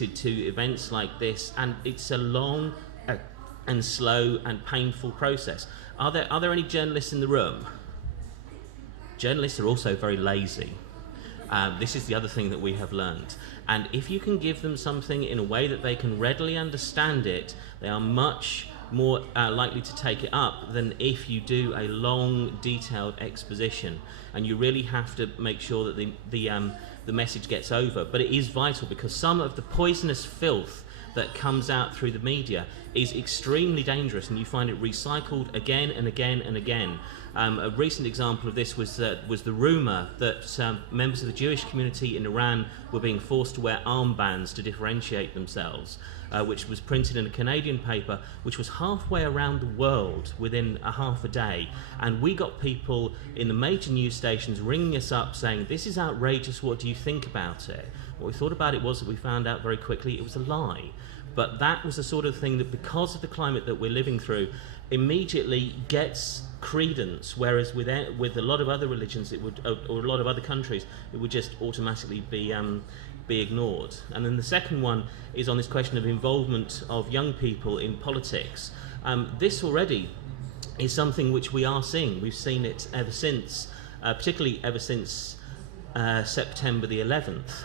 to events like this, and it's a long and slow and painful process. Are there any journalists in the room? Journalists are also very lazy. This is the other thing that we have learned. And if you can give them something in a way that they can readily understand it, they are much more likely to take it up than if you do a long, detailed exposition. And you really have to make sure that the message gets over. But it is vital, because some of the poisonous filth that comes out through the media is extremely dangerous, and you find it recycled again and again and again. A recent example of this was the rumour that members of the Jewish community in Iran were being forced to wear armbands to differentiate themselves, which was printed in a Canadian paper, which was halfway around the world within a half a day. And we got people in the major news stations ringing us up saying, "This is outrageous, what do you think about it?" What we thought about it was that we found out very quickly it was a lie. But that was the sort of thing that, because of the climate that we're living through, immediately gets credence, whereas with a lot of other religions, it would, or a lot of other countries, it would just automatically be ignored. And then the second one is on this question of involvement of young people in politics. This already is something which we are seeing. We've seen it ever since, particularly ever since September the 11th,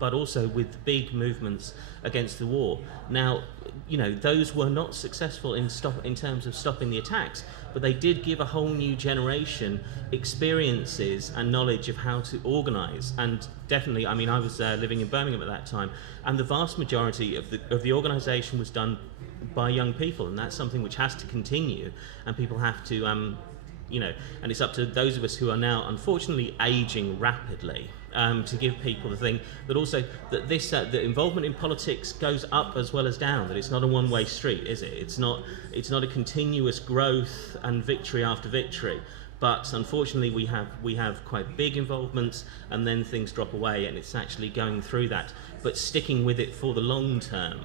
but also with big movements against the war. Now, you know, those were not successful in terms of stopping the attacks, but they did give a whole new generation experiences and knowledge of how to organise. And definitely, I mean, I was living in Birmingham at that time, and the vast majority of the organisation was done by young people, and that's something which has to continue, and people have to and it's up to those of us who are now unfortunately aging rapidly to give people the thing that also that this the involvement in politics goes up as well as down, that it's not a one-way street, is it? It's not a continuous growth and victory after victory, but unfortunately we have quite big involvements and then things drop away, and it's actually going through that, but sticking with it for the long term.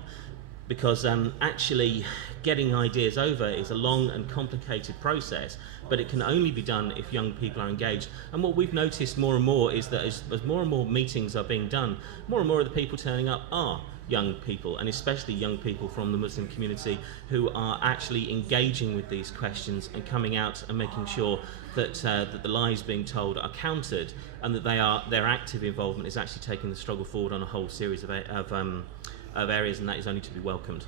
Because actually getting ideas over is a long and complicated process, but it can only be done if young people are engaged. And what we've noticed more and more is that as more and more meetings are being done, more and more of the people turning up are young people, and especially young people from the Muslim community who are actually engaging with these questions and coming out and making sure that the lies being told are countered, and that their active involvement is actually taking the struggle forward on a whole series of areas, and that is only to be welcomed.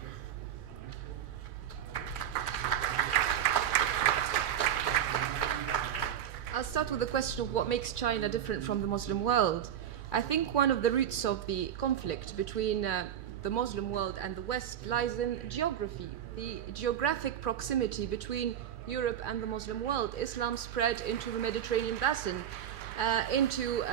I'll start with the question of what makes China different from the Muslim world. I think one of the roots of the conflict between the Muslim world and the West lies in geography, the geographic proximity between Europe and the Muslim world. Islam spread into the Mediterranean basin, into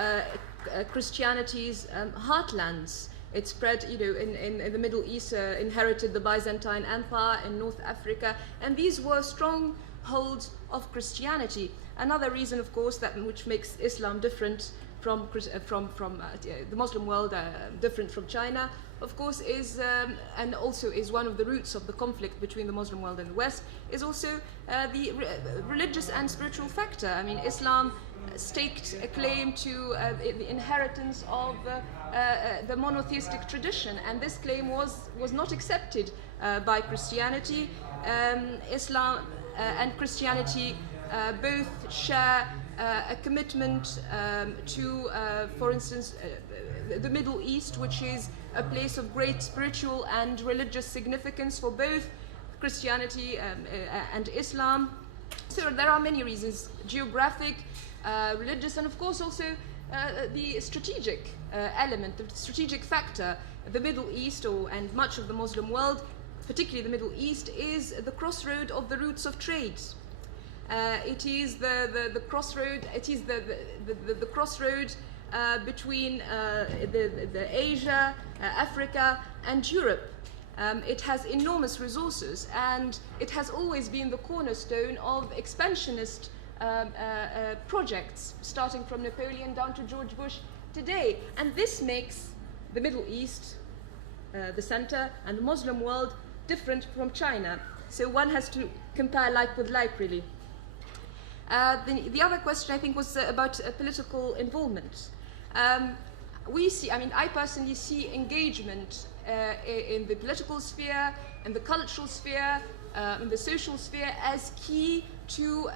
Christianity's heartlands. It spread, in the Middle East, inherited the Byzantine Empire in North Africa, and these were strongholds of Christianity. Another reason, of course, which makes Islam different from the Muslim world, different from China, of course, is and also is one of the roots of the conflict between the Muslim world and the West, is also the religious and spiritual factor. I mean, Islam staked a claim to the inheritance of the monotheistic tradition, and this claim was not accepted by Christianity. Islam and Christianity both share a commitment to, for instance, the Middle East, which is a place of great spiritual and religious significance for both Christianity and Islam. So there are many reasons: geographic, religious, and of course also the strategic element, the strategic factor. The Middle East, and much of the Muslim world, particularly the Middle East, is the crossroad of the routes of trade. It is the crossroad. It is the crossroad between the Asia, Africa, and Europe. It has enormous resources, and it has always been the cornerstone of expansionist projects, starting from Napoleon down to George Bush today. And this makes the Middle East, the center, and the Muslim world different from China. So one has to compare like with like, really. The other question, I think, was about political involvement. we see, I mean, I personally see engagement in the political sphere, in the cultural sphere, in the social sphere as key to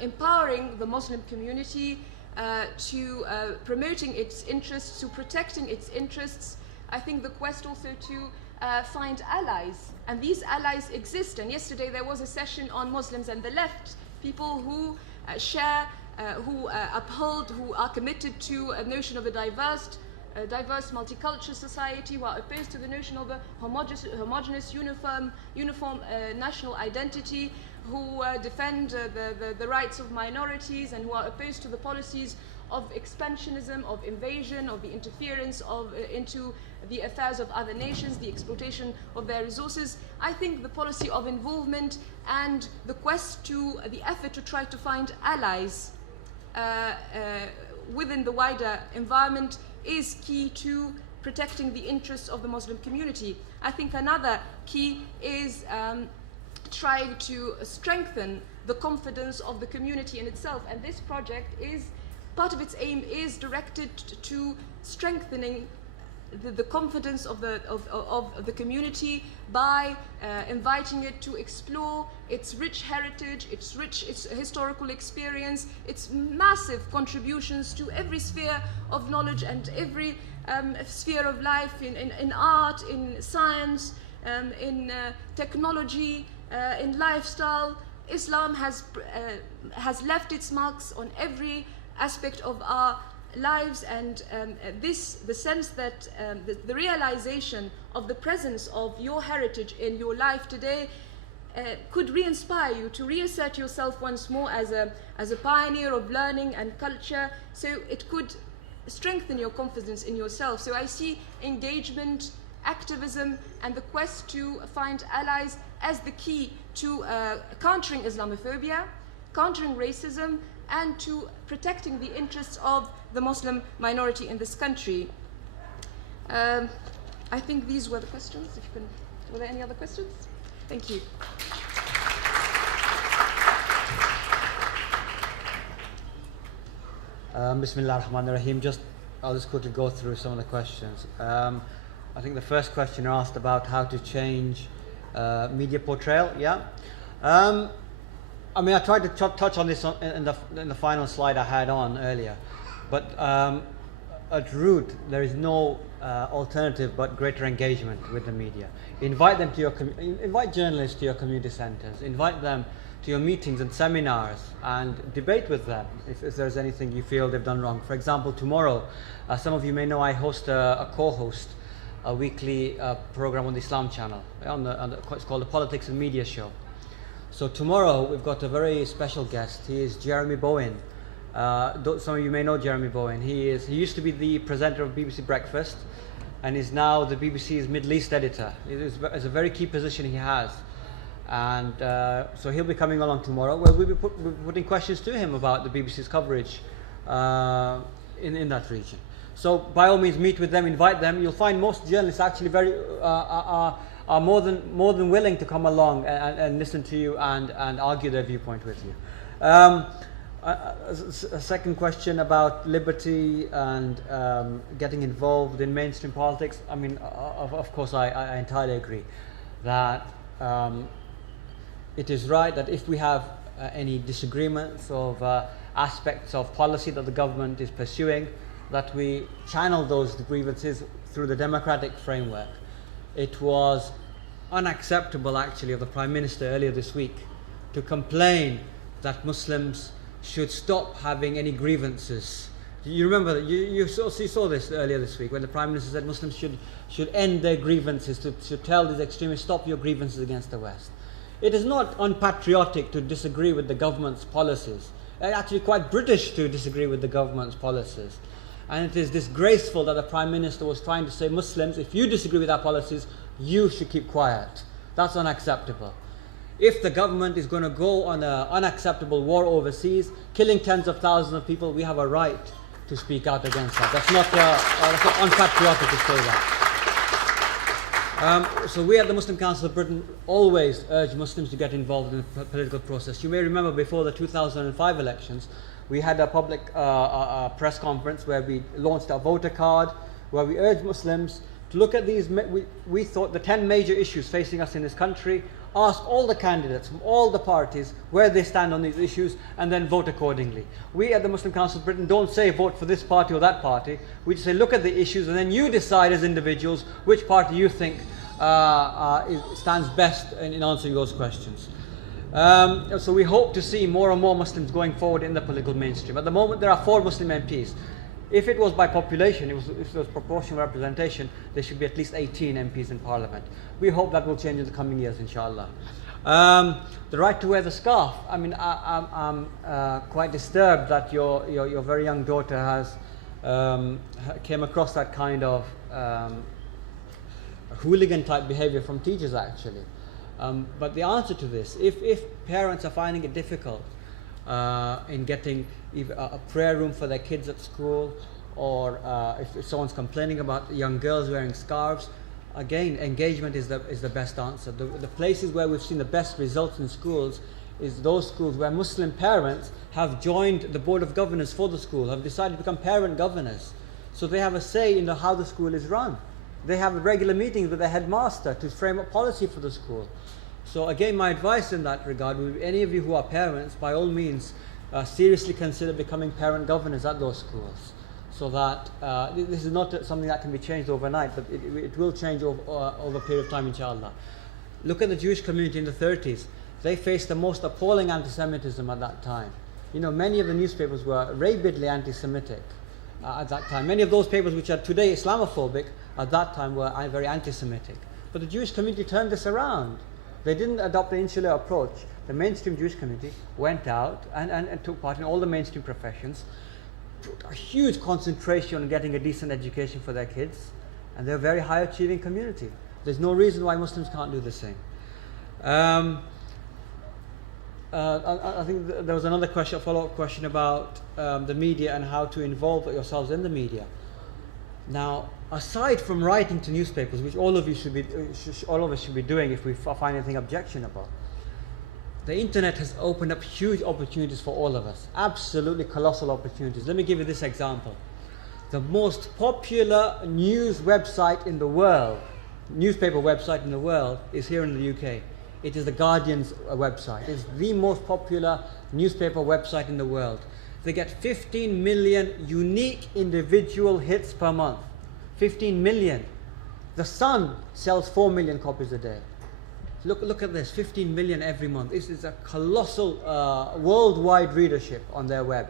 empowering the Muslim community, to promoting its interests, to protecting its interests. I think the quest also to find allies, and these allies exist. And yesterday there was a session on Muslims and the left, people who share, who uphold, who are committed to a notion of a diverse multicultural society, who are opposed to the notion of a homogeneous uniform national identity, who defend the rights of minorities, and who are opposed to the policies of expansionism, of invasion, of the interference into the affairs of other nations, the exploitation of their resources. I think the policy of involvement and the effort to try to find allies within the wider environment is key to protecting the interests of the Muslim community. I think another key is trying to strengthen the confidence of the community in itself, and this project is, part of its aim is directed to strengthening the confidence of the community by inviting it to explore its rich heritage, its historical experience, its massive contributions to every sphere of knowledge and every sphere of life, in art, in science, in technology, in lifestyle. Islam has left its marks on every aspect of our lives, and the sense that the realization of the presence of your heritage in your life today could re-inspire you to reassert yourself once more as a pioneer of learning and culture, so it could strengthen your confidence in yourself. So I see engagement, activism, and the quest to find allies as the key to countering Islamophobia, countering racism, and to protecting the interests of the Muslim minority in this country. I think these were the questions. Were there any other questions? Thank you. Bismillah ar-Rahman ar-Rahim. I'll just quickly go through some of the questions. I think the first question asked about how to change media portrayal. Yeah. I mean, I tried to touch on this in the final slide I had on earlier, but at root there is no alternative but greater engagement with the media. Invite them to invite journalists to your community centres. Invite them to your meetings and seminars, and debate with them if there's anything you feel they've done wrong. For example, tomorrow, some of you may know I host a co-host a weekly program on the Islam channel. It's called the Politics and Media Show. So tomorrow we've got a very special guest. He is Jeremy Bowen. Some of you may know Jeremy Bowen. He used to be the presenter of BBC Breakfast, and is now the BBC's Middle East editor. It's a very key position he has, and so he'll be coming along tomorrow. Well, we'll be putting questions to him about the BBC's coverage in that region. So by all means, meet with them, invite them. You'll find most journalists actually are more than willing to come along and listen to you and argue their viewpoint with you. A second question about liberty and getting involved in mainstream politics. I mean, of course, I entirely agree that it is right that if we have any disagreements of aspects of policy that the government is pursuing, that we channel those grievances through the democratic framework. It was unacceptable, actually, of the Prime Minister earlier this week to complain that Muslims should stop having any grievances. You remember that you saw this earlier this week when the Prime Minister said Muslims should end their grievances, to tell these extremists, stop your grievances against the West. It is not unpatriotic to disagree with the government's policies. It's actually quite British to disagree with the government's policies. And it is disgraceful that the Prime Minister was trying to say, Muslims, if you disagree with our policies, you should keep quiet. That's unacceptable. If the government is going to go on an unacceptable war overseas, killing tens of thousands of people, we have a right to speak out against that. That's not unpatriotic to say that. So we at the Muslim Council of Britain always urge Muslims to get involved in the political process. You may remember before the 2005 elections, we had a public press conference where we launched our voter card. where we urge Muslims to look at these, we thought the 10 major issues facing us in this country, ask all the candidates from all the parties where they stand on these issues, and then vote accordingly. We at the Muslim Council of Britain don't say vote for this party or that party. We just say look at the issues, and then you decide as individuals which party you think stands best in answering those questions. So we hope to see more and more Muslims going forward in the political mainstream. At the moment there are 4 Muslim MPs. If it was by population, if it was proportional representation, there should be at least 18 MPs in Parliament. We hope that will change in the coming years, inshallah. The right to wear the scarf. I mean, I'm quite disturbed that your very young daughter has came across that kind of hooligan type behavior from teachers, actually. But the answer to this, if parents are finding it difficult in getting a prayer room for their kids at school, or if someone's complaining about young girls wearing scarves, again, engagement is the best answer. The places where we've seen the best results in schools is those schools where Muslim parents have joined the board of governors for the school, have decided to become parent governors. So they have a say in how the school is run. They have regular meetings with the headmaster to frame up policy for the school. So again, my advice in that regard would be any of you who are parents, by all means, seriously consider becoming parent governors at those schools. So that this is not something that can be changed overnight, but it will change over a period of time, inshallah. Look at the Jewish community in the 30s. They faced the most appalling anti-Semitism at that time. You know, many of the newspapers were rabidly anti-Semitic at that time. Many of those papers which are today Islamophobic at that time were very anti-Semitic. But the Jewish community turned this around. They didn't adopt the insular approach. The mainstream Jewish community went out and took part in all the mainstream professions, put a huge concentration on getting a decent education for their kids, and they're a very high achieving community. There's no reason why Muslims can't do the same. I think there was another question, a follow-up question about the media and how to involve yourselves in the media. Now, aside from writing to newspapers, which all of us should be doing if we find anything objectionable, the internet has opened up huge opportunities for all of us. Absolutely colossal opportunities. Let me give you this example. The most popular news website in the world, newspaper website in the world, is here in the UK. It is the Guardian's website. It's the most popular newspaper website in the world. They get 15 million unique individual hits per month. 15 million. The Sun sells 4 million copies a day. Look at this, 15 million every month. This is a colossal worldwide readership on their web.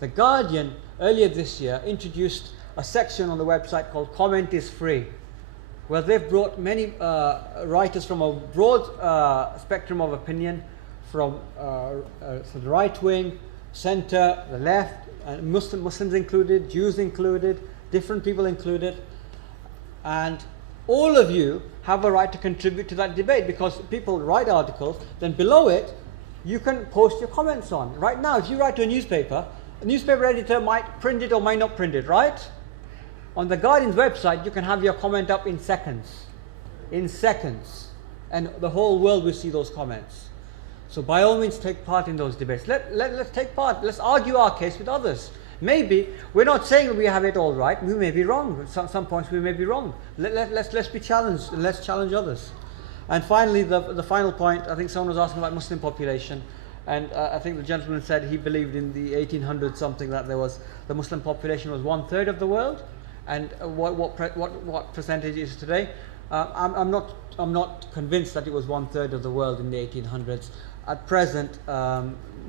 The Guardian, earlier this year, introduced a section on the website called Comment is Free, where they've brought many writers from a broad spectrum of opinion, from the right wing, center, the left, and Muslims included, Jews included, different people included, and all of you have a right to contribute to that debate, because people write articles, then below it you can post your comments on. Right now, if you write to a newspaper editor might print it or might not print it, right? On the Guardian's website, you can have your comment up in seconds. And the whole world will see those comments. So by all means, take part in those debates. Let's take part. Let's argue our case with others. Maybe, we're not saying we have it all right. We may be wrong. At some points we may be wrong. Let's be challenged, and let's challenge others. And finally, the final point, I think someone was asking about Muslim population. And I think the gentleman said he believed in the 1800s something that the Muslim population was 1/3 of the world. And what percentage is today? I'm not convinced that it was 1/3 of the world in the 1800s. At present,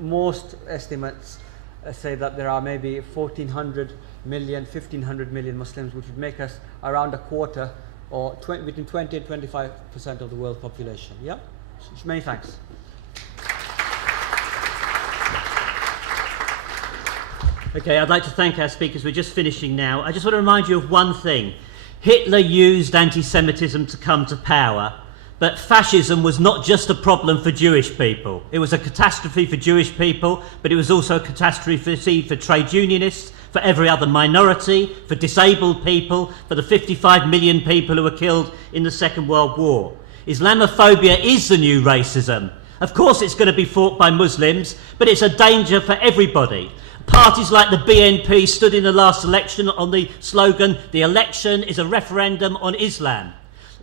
most estimates say that there are maybe 1,400 million, 1,500 million Muslims, which would make us around a quarter, or between 20 and 25% of the world population. Yeah? Many thanks. Okay, I'd like to thank our speakers. We're just finishing now. I just want to remind you of one thing. Hitler used anti-Semitism to come to power, but fascism was not just a problem for Jewish people. It was a catastrophe for Jewish people, but it was also a catastrophe for trade unionists, for every other minority, for disabled people, for the 55 million people who were killed in the Second World War. Islamophobia is the new racism. Of course it's going to be fought by Muslims, but it's a danger for everybody. Parties like the BNP stood in the last election on the slogan, "The election is a referendum on Islam."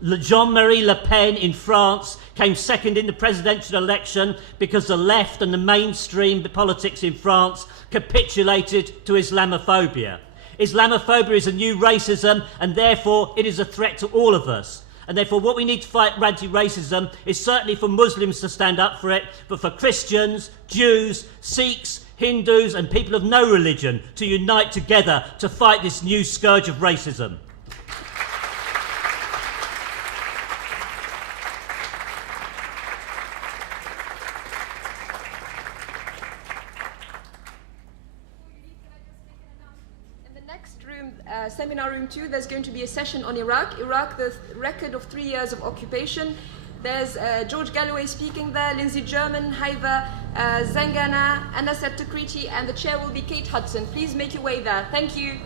Jean-Marie Le Pen in France came second in the presidential election because the left and the mainstream politics in France capitulated to Islamophobia. Islamophobia is a new racism, and therefore it is a threat to all of us. And therefore what we need to fight anti-racism is certainly for Muslims to stand up for it, but for Christians, Jews, Sikhs, Hindus and people of no religion to unite together to fight this new scourge of racism. Seminar room 2, there's going to be a session on Iraq. Iraq, the record of 3 years of occupation. There's George Galloway speaking there, Lindsay German, Haiva Zangana, Anasat Takriti, and the chair will be Kate Hudson. Please make your way there. Thank you.